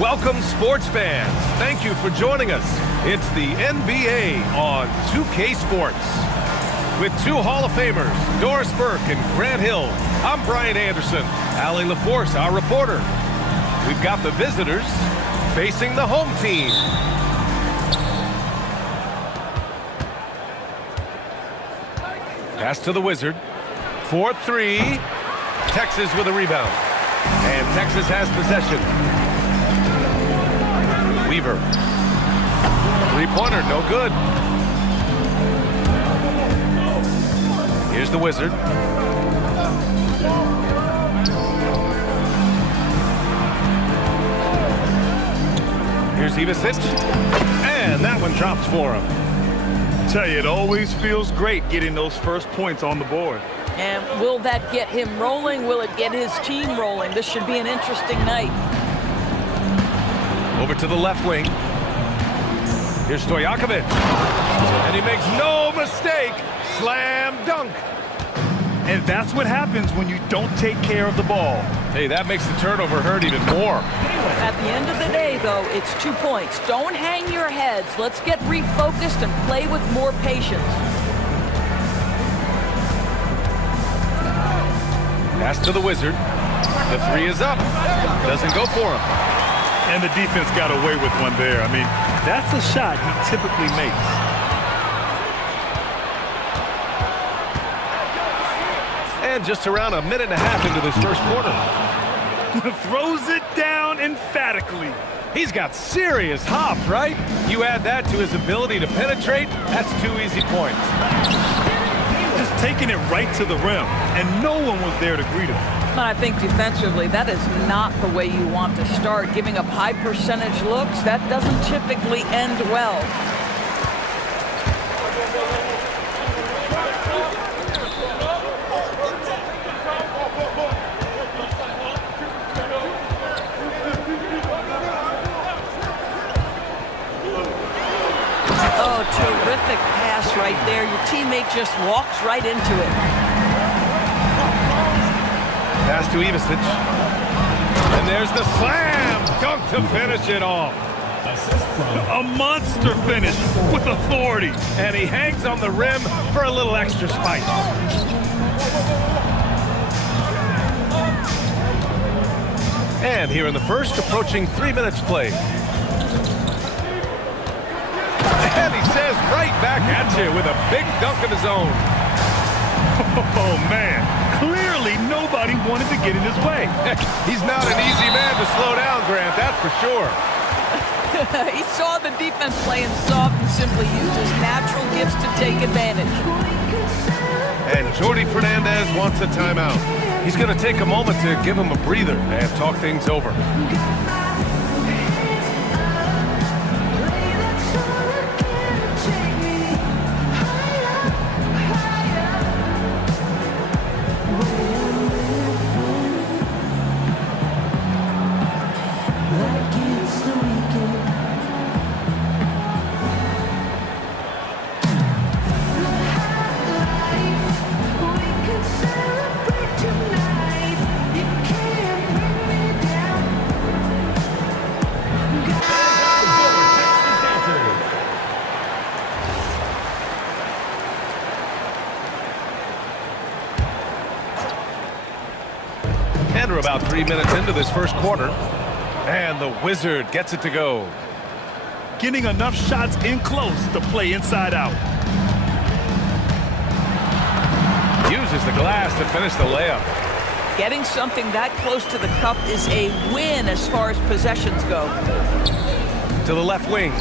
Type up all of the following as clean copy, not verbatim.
Welcome, sports fans. Thank you for joining us. It's the NBA on 2K Sports. With two Hall of Famers, Doris Burke and Grant Hill, I'm Brian Anderson. Allie LaForce, our reporter. We've got the visitors facing the home team. Pass to the Wizard. 4-3. Texas with a rebound. And Texas has possession. Weaver. Three-pointer, no good. Here's the Wizard. Here's Ivasic. And that one drops for him. Tell you, it always feels great getting those first points on the board. And will that get him rolling? Will it get his team rolling? This should be an interesting night. Over to the left wing. Here's Stojakovic. And he makes no mistake. Slam dunk. And that's what happens when you don't take care of the ball. Hey, that makes the turnover hurt even more. At the end of the day, though, it's 2 points. Don't hang your heads. Let's get refocused and play with more patience. Pass to the Wizard. The three is up. Doesn't go for him. And the defense got away with one there. I mean, that's a shot he typically makes. And just around a minute and a half into this first quarter. Throws it down emphatically. He's got serious hops, right? You add that to his ability to penetrate, that's 2 easy points. Just taking it right to the rim, and no one was there to greet him. I think defensively, that is not the way you want to start. Giving up high percentage looks, that doesn't typically end well. Oh, terrific pass right there. Your teammate just walks right into it. Pass to Ivasic. And there's the slam dunk to finish it off. A monster finish with authority. And he hangs on the rim for a little extra spice. And here in the first, approaching 3 minutes played. And he says right back at you with a big dunk of his own. Oh, man. Clearly, nobody wanted to get in his way. He's not an easy man to slow down, Grant, that's for sure. He saw the defense playing soft and simply used his natural gifts to take advantage. And Jordi Fernandez wants a timeout. He's going to take a moment to give him a breather and talk things over. And we're about 3 minutes into this first quarter. And the Wizard gets it to go. Getting enough shots in close to play inside out. Uses the glass to finish the layup. Getting something that close to the cup is a win as far as possessions go. To the left wing,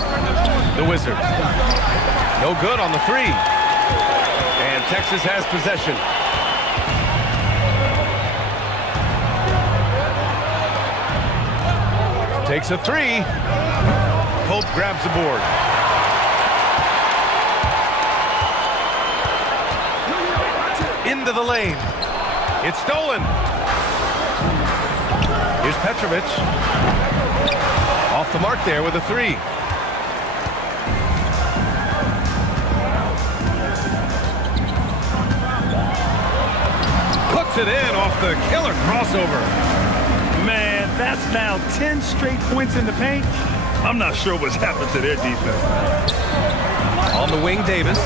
the Wizard. No good on the three. And Texas has possession. Takes a three. Pope grabs the board. Into the lane. It's stolen. Here's Petrovic. Off the mark there with a three. Puts it in off the killer crossover. Man, That's now 10 straight points in the paint. I'm not sure what's happened to their defense. On the wing, Davis.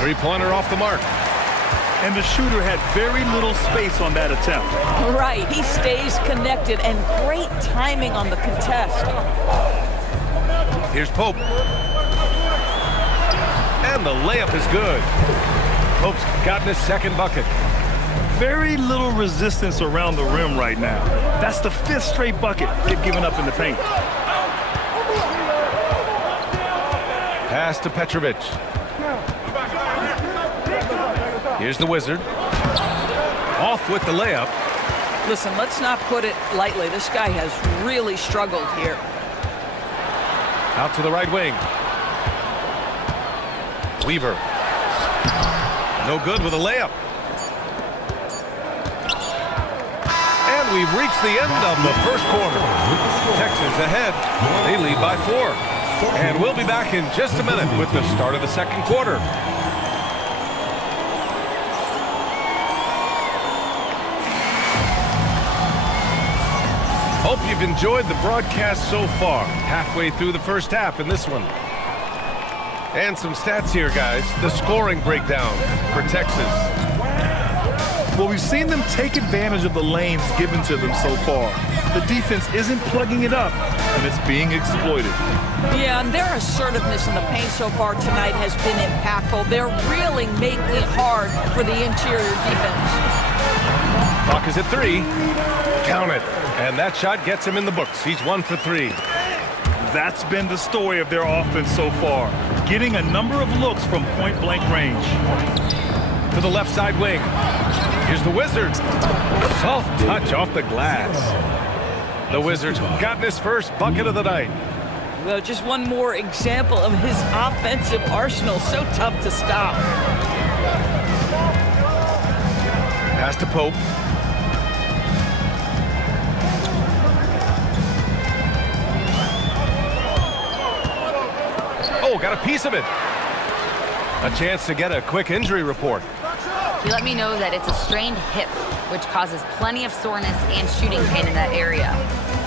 Three-pointer off the mark. And the shooter had very little space on that attempt. Right, he stays connected, and great timing on the contest. Here's Pope. And the layup is good. Pope's gotten his second bucket. Very little resistance around the rim right now. That's the 5th straight bucket they've given up in the paint. Pass to Petrovic. Here's the Wizard. Off with the layup. Listen, let's not put it lightly. This guy has really struggled here. Out to the right wing. Weaver. No good with a layup. And we've reached the end of the first quarter. Texas ahead. They lead by 4. And we'll be back in just a minute with the start of the second quarter. Hope you've enjoyed the broadcast so far. Halfway through the first half in this one. And some stats here, guys. The scoring breakdown for Texas. Well, we've seen them take advantage of the lanes given to them so far. The defense isn't plugging it up, and it's being exploited. Yeah, and their assertiveness in the paint so far tonight has been impactful. They're really making it hard for the interior defense. Clock is at 3. Count it. And that shot gets him in the books. He's 1 for 3. That's been the story of their offense so far, getting a number of looks from point-blank range. To the left side wing. Here's the Wizards. Soft touch off the glass. The Wizards gotten his first bucket of the night. Well, just one more example of his offensive arsenal. So tough to stop. Pass to Pope. Oh, got a piece of it. A chance to get a quick injury report. He let me know that it's a strained hip, which causes plenty of soreness and shooting pain in that area.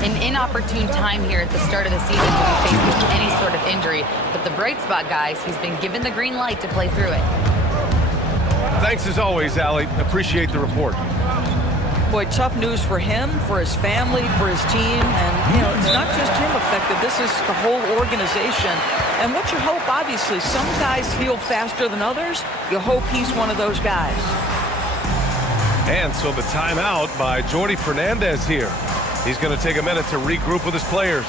An inopportune time here at the start of the season to be faced with any sort of injury, but the bright spot, guys, he's been given the green light to play through it. Thanks as always, Allie. Appreciate the report. Boy, tough news for him, for his family, for his team, and, it's not just him affected. This is the whole organization. And what's your hope? Obviously, some guys heal faster than others. You hope he's one of those guys. And so the timeout by Jordi Fernandez here. He's going to take a minute to regroup with his players.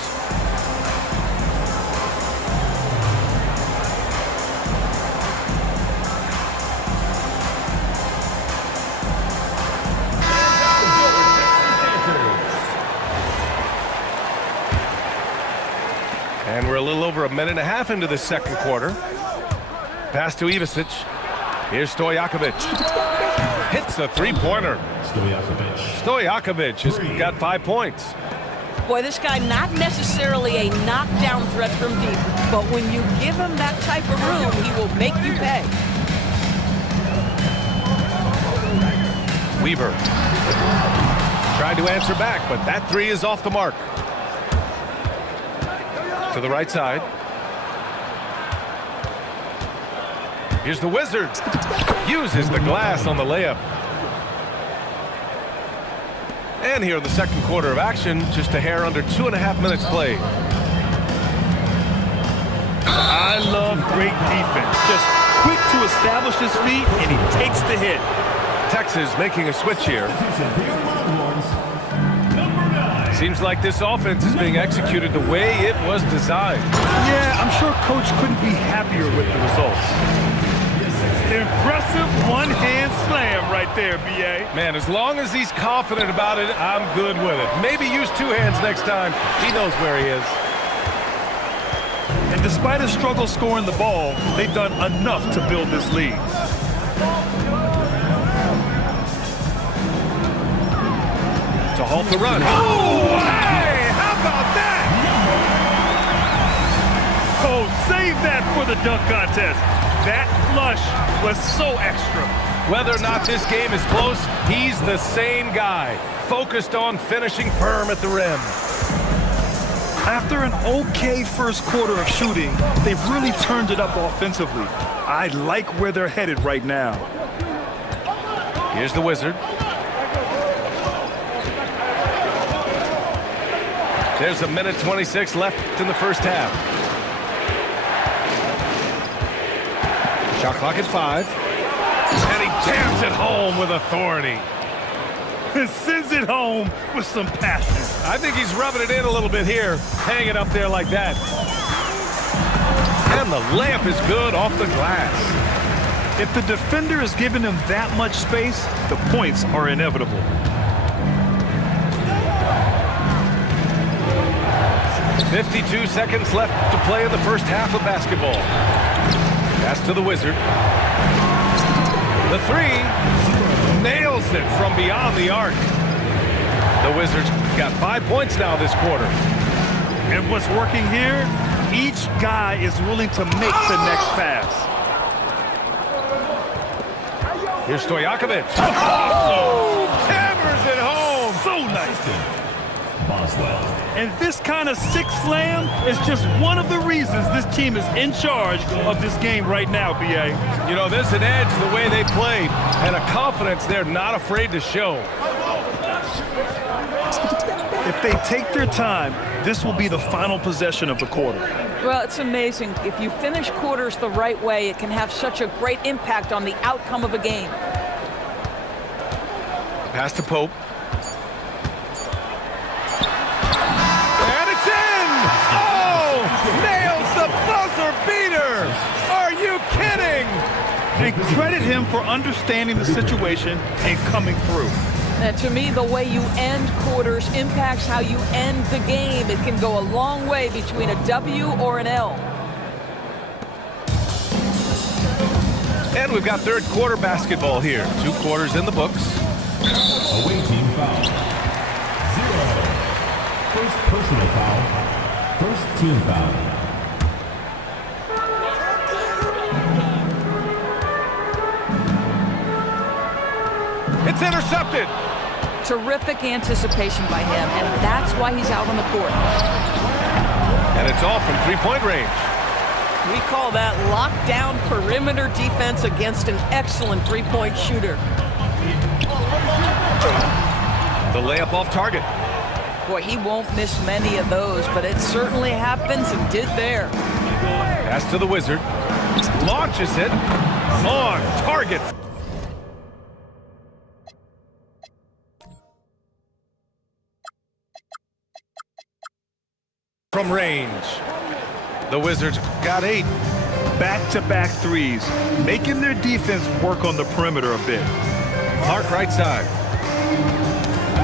And we're a little over a minute and a half into the second quarter. Pass to Ivicic. Here's Stojakovic. Hits a three-pointer. Stojakovic has got 5 points. Boy, this guy not necessarily a knockdown threat from deep, but when you give him that type of room, he will make you pay. Weaver tried to answer back, but that three is off the mark. To the right side. Here's the Wizards. Uses the glass on the layup. And here in the second quarter of action, just a hair under 2.5 minutes played. I love great defense. Just quick to establish his feet, and he takes the hit. Texas making a switch here. Seems like this offense is being executed the way it was designed. Yeah, I'm sure Coach couldn't be happier with the results. Impressive one-hand slam right there, B.A. Man, as long as he's confident about it, I'm good with it. Maybe use two hands next time. He knows where he is. And despite a struggle scoring the ball, they've done enough to build this lead. To halt the run. Oh, hey, how about that? Oh, save that for the dunk contest. That flush was so extra. Whether or not this game is close, he's the same guy, focused on finishing firm at the rim. After an okay first quarter of shooting, they've really turned it up offensively. I like where they're headed right now. Here's the Wizard. There's a minute 26 left in the first half. Shot clock at 5. And he jams it home with authority. And sends it home with some passion. I think he's rubbing it in a little bit here, hanging up there like that. And the layup is good off the glass. If the defender is giving him that much space, the points are inevitable. "52 seconds left to play in the first half of basketball. Pass to the Wizard. The three nails it from beyond the arc. The Wizards got 5 points now this quarter. And what's working here? Each guy is willing to make the next pass. Here's Stojakovic. Oh! Hammers it home. So nice. And this kind of sick slam is just one of the reasons this team is in charge of this game right now, B.A. You know, there's an edge the way they played and a confidence they're not afraid to show. If they take their time, this will be the final possession of the quarter. Well, it's amazing. If you finish quarters the right way, it can have such a great impact on the outcome of a game. Pass to Pope. And it's in! Oh! Nails the buzzer beater! Are you kidding? And credit him for understanding the situation and coming through. To me, the way you end quarters impacts how you end the game. It can go a long way between a W or an L. And we've got third quarter basketball here. 2 quarters in the books. Away team foul. 0. First personal foul. First team foul. It's intercepted. Terrific anticipation by him, and that's why he's out on the court. And it's off from 3-point range. We call that lockdown perimeter defense against an excellent 3-point shooter. The layup off target. Boy, he won't miss many of those, but it certainly happens and did there. Pass to the Wizard. Launches it. On target. From range. The Wizards got 8. Back-to-back threes, making their defense work on the perimeter a bit. Clark right side.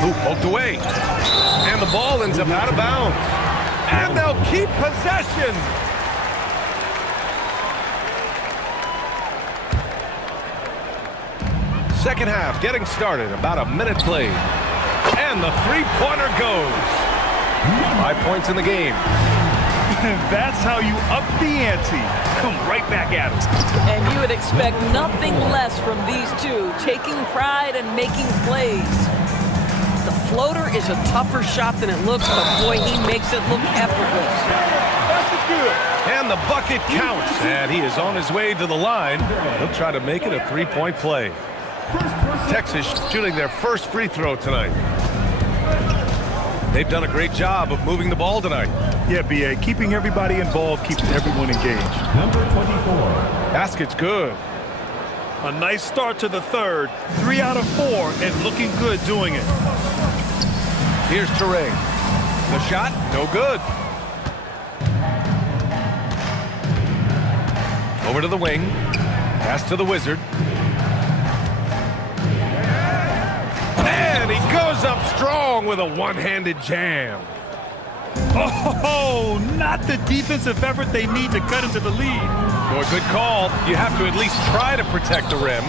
Hoop poked away. And the ball ends up out of bounds. And they'll keep possession. Second half getting started. About a minute played. And the three-pointer goes. 5 points in the game. That's how you up the ante. Come right back at them. And you would expect nothing less from these two, taking pride and making plays. The floater is a tougher shot than it looks, but boy, he makes it look effortless. And the bucket counts. And he is on his way to the line. He'll try to make it a 3-point play. Texas shooting their first free throw tonight. They've done a great job of moving the ball tonight. Yeah, B.A. Keeping everybody involved keeps everyone engaged. Number 24. Basket's good. A nice start to the third. 3 out of 4 and looking good doing it. Here's Teray. The shot, no good. Over to the wing. Pass to the Wizard. And he goes up strong with a one-handed jam. Oh, not the defensive effort they need to cut into the lead. Well, good call. You have to at least try to protect the rim.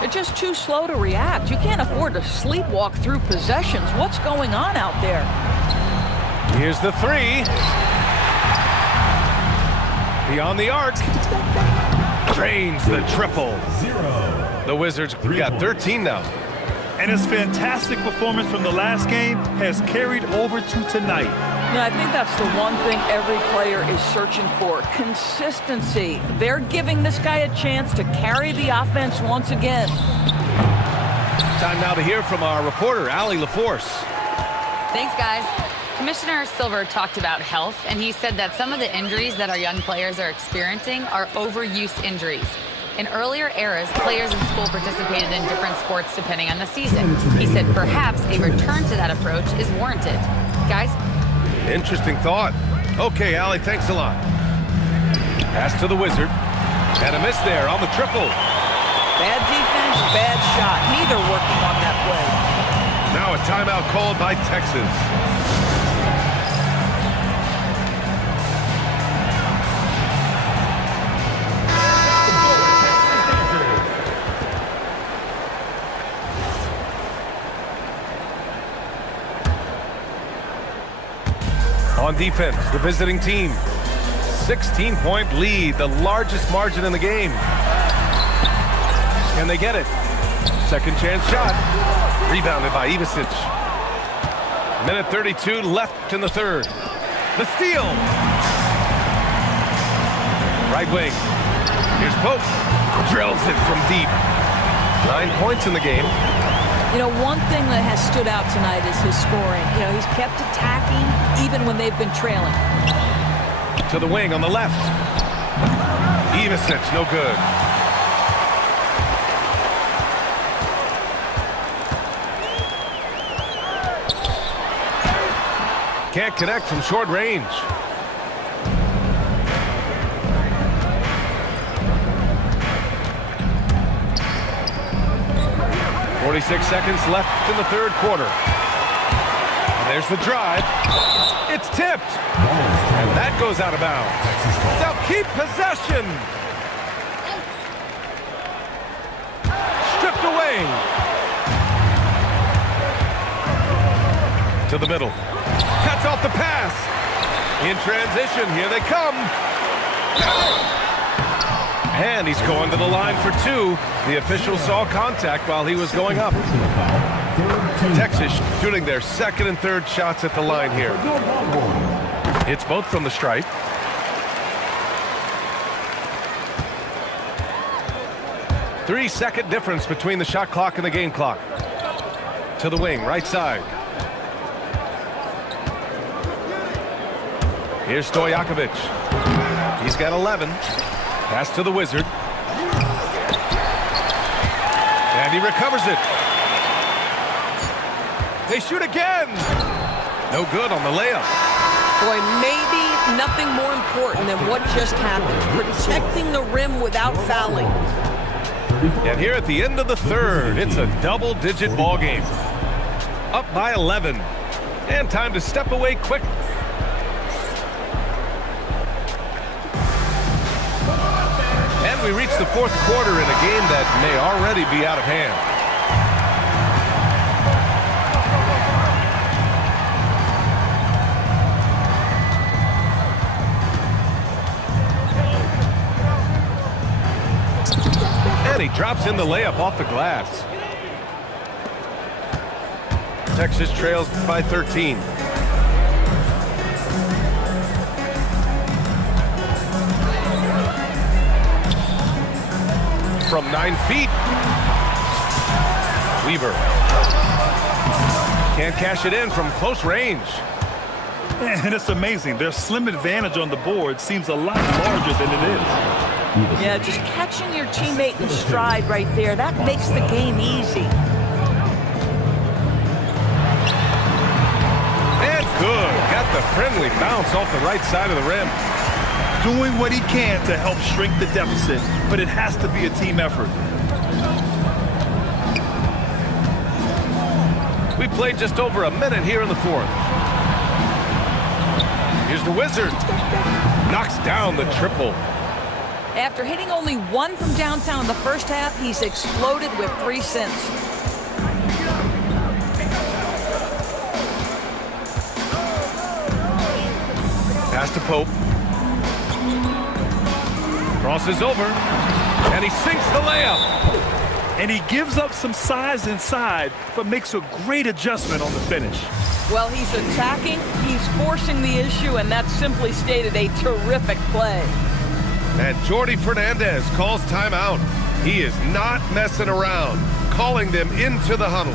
They're just too slow to react. You can't afford to sleepwalk through possessions. What's going on out there? Here's the three. Beyond the arc. Drains the triple. 0. The Wizards got 13 now. And his fantastic performance from the last game has carried over to tonight. Yeah, I think that's the one thing every player is searching for. Consistency. They're giving this guy a chance to carry the offense once again. Time now to hear from our reporter, Allie LaForce. Thanks, guys. Commissioner Silver talked about health, and he said that some of the injuries that our young players are experiencing are overuse injuries. In earlier eras, players in school participated in different sports depending on the season. He said perhaps a return to that approach is warranted. Guys? Interesting thought. Okay, Allie, thanks a lot. Pass to the Wizard. And a miss there on the triple. Bad defense, bad shot. Neither working on that play. Now a timeout called by Texas. On defense, the visiting team. 16-point lead, the largest margin in the game. Can they get it? Second chance shot. Rebounded by Ivicic. Minute 32 left in the third. The steal. Right wing. Here's Pope. Drills it from deep. 9 points in the game. You know, one thing that has stood out tonight is his scoring. You know, he's kept attacking even when they've been trailing. To the wing on the left. Ivicic, no good. Can't connect from short range. .46 seconds left in the third quarter. And there's the drive. It's tipped. And that goes out of bounds. They'll keep possession. Stripped away. To the middle. Cuts off the pass. In transition, here they come. And he's going to the line for two. The official saw contact while he was going up. Texas shooting their second and third shots at the line here. It's both from the stripe. Three-second difference between the shot clock and the game clock. To the wing, right side. Here's Stojakovic. He's got 11. Pass to the Wizard. And he recovers it. They shoot again. No good on the layup. Boy, maybe nothing more important than what just happened. Protecting the rim without fouling. And here at the end of the third, it's a double-digit ball game. Up by 11. And time to step away quick. And we reach the fourth quarter in a game that may already be out of hand. And he drops in the layup off the glass. Texas trails by 13. From 9 feet. Weaver. Can't cash it in from close range. And it's amazing. Their slim advantage on the board seems a lot larger than it is. Yeah, just catching your teammate in stride right there, that makes the game easy. And good. Got the friendly bounce off the right side of the rim. Doing what he can to help shrink the deficit, but it has to be a team effort. We played just over a minute here in the fourth. Here's the Wizard. Knocks down the triple. After hitting only one from downtown in the first half, he's exploded with 3 since. Pass to Pope. Crosses over, and he sinks the layup. And he gives up some size inside, but makes a great adjustment on the finish. Well, he's attacking, he's forcing the issue, and that's simply stated a terrific play. And Jordi Fernandez calls timeout. He is not messing around, calling them into the huddle.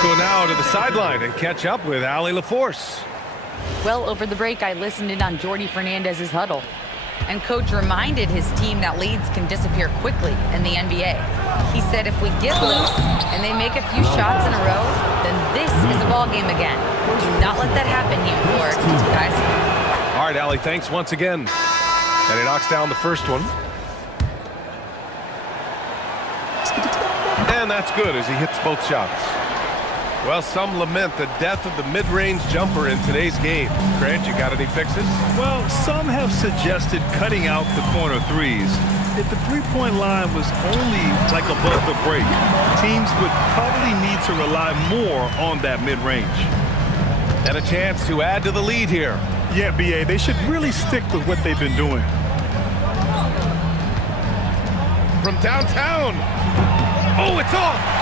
Go now to the sideline and catch up with Allie LaForce. Well, over the break, I listened in on Jordi Fernandez's huddle. And Coach reminded his team that leads can disappear quickly in the NBA. He said if we get loose and they make a few shots in a row, then this is a ball game again. Do not let that happen here, Lord, guys. All right, Allie, thanks once again. And he knocks down the first one. And that's good as he hits both shots. Well, some lament the death of the mid-range jumper in today's game. Grant, you got any fixes? Well, some have suggested cutting out the corner threes. If the three-point line was only like above the break, teams would probably need to rely more on that mid-range. And a chance to add to the lead here. Yeah, B.A., they should really stick with what they've been doing. From downtown. Oh, it's off.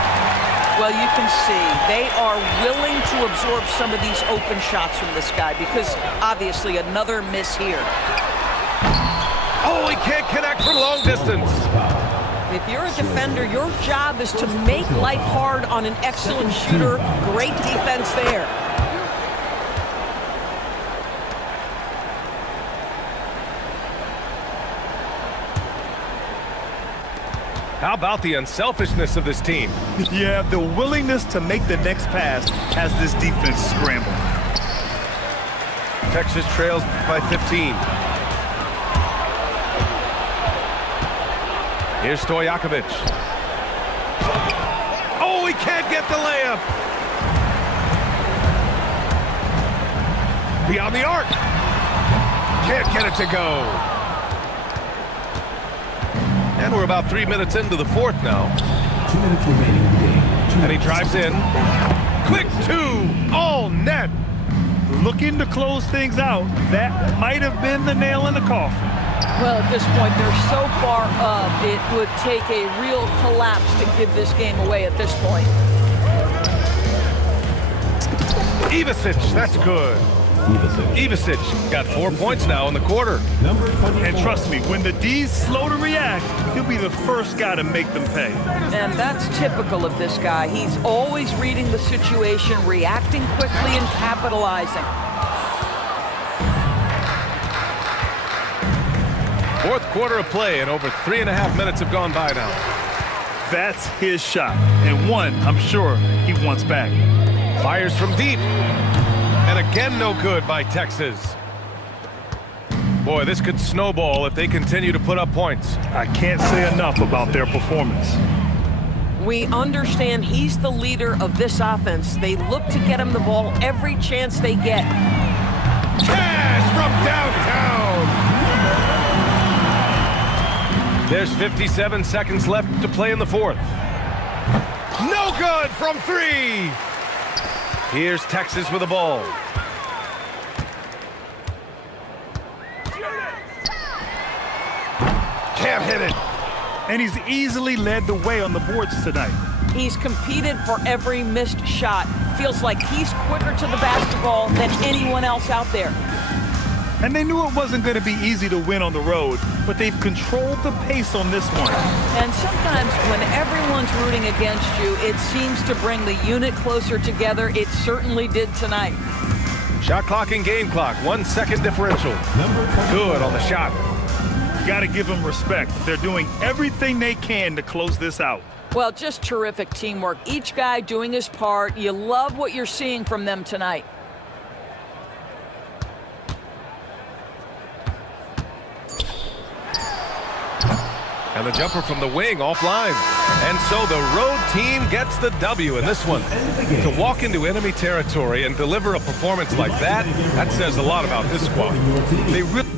Well, you can see they are willing to absorb some of these open shots from this guy because obviously another miss here. Oh, he can't connect from long distance. If you're a defender, your job is to make life hard on an excellent shooter. Great defense there. How about the unselfishness of this team? Yeah, the willingness to make the next pass has this defense scrambled. Texas trails by 15. Here's Stojakovic. Oh, he can't get the layup. Beyond the arc. Can't get it to go. And we're about 3 minutes into the fourth now. 2 minutes remaining in the game. And he drives in. Quick two, all net. Looking to close things out. That might have been the nail in the coffin. Well, at this point, they're so far up, it would take a real collapse to give this game away at this point. Ivasic, that's good. Ivasic got 4 points now in the quarter. Number 24. And trust me, when the D's slow to react, he'll be the first guy to make them pay. And that's typical of this guy. He's always reading the situation, reacting quickly, and capitalizing. Fourth quarter of play, and over 3.5 minutes have gone by now. That's his shot, and one I'm sure he wants back. Fires from deep. And again, no good by Texas. Boy, this could snowball if they continue to put up points. I can't say enough about their performance. We understand he's the leader of this offense. They look to get him the ball every chance they get. Cash from downtown. There's 57 seconds left to play in the fourth. No good from three. Here's Texas with the ball. Can't hit it. And he's easily led the way on the boards tonight. He's competed for every missed shot. Feels like he's quicker to the basketball than anyone else out there. And they knew it wasn't going to be easy to win on the road, but they've controlled the pace on this one. And sometimes when everyone's rooting against you, it seems to bring the unit closer together. It certainly did tonight. Shot clock and game clock, 1 second differential. Good on the shot. Got to give them respect. They're doing everything they can to close this out. Well, just terrific teamwork. Each guy doing his part. You love what you're seeing from them tonight. And the jumper from the wing offline. And so the road team gets the W in this one. To walk into enemy territory and deliver a performance like that, that says a lot about this squad. They really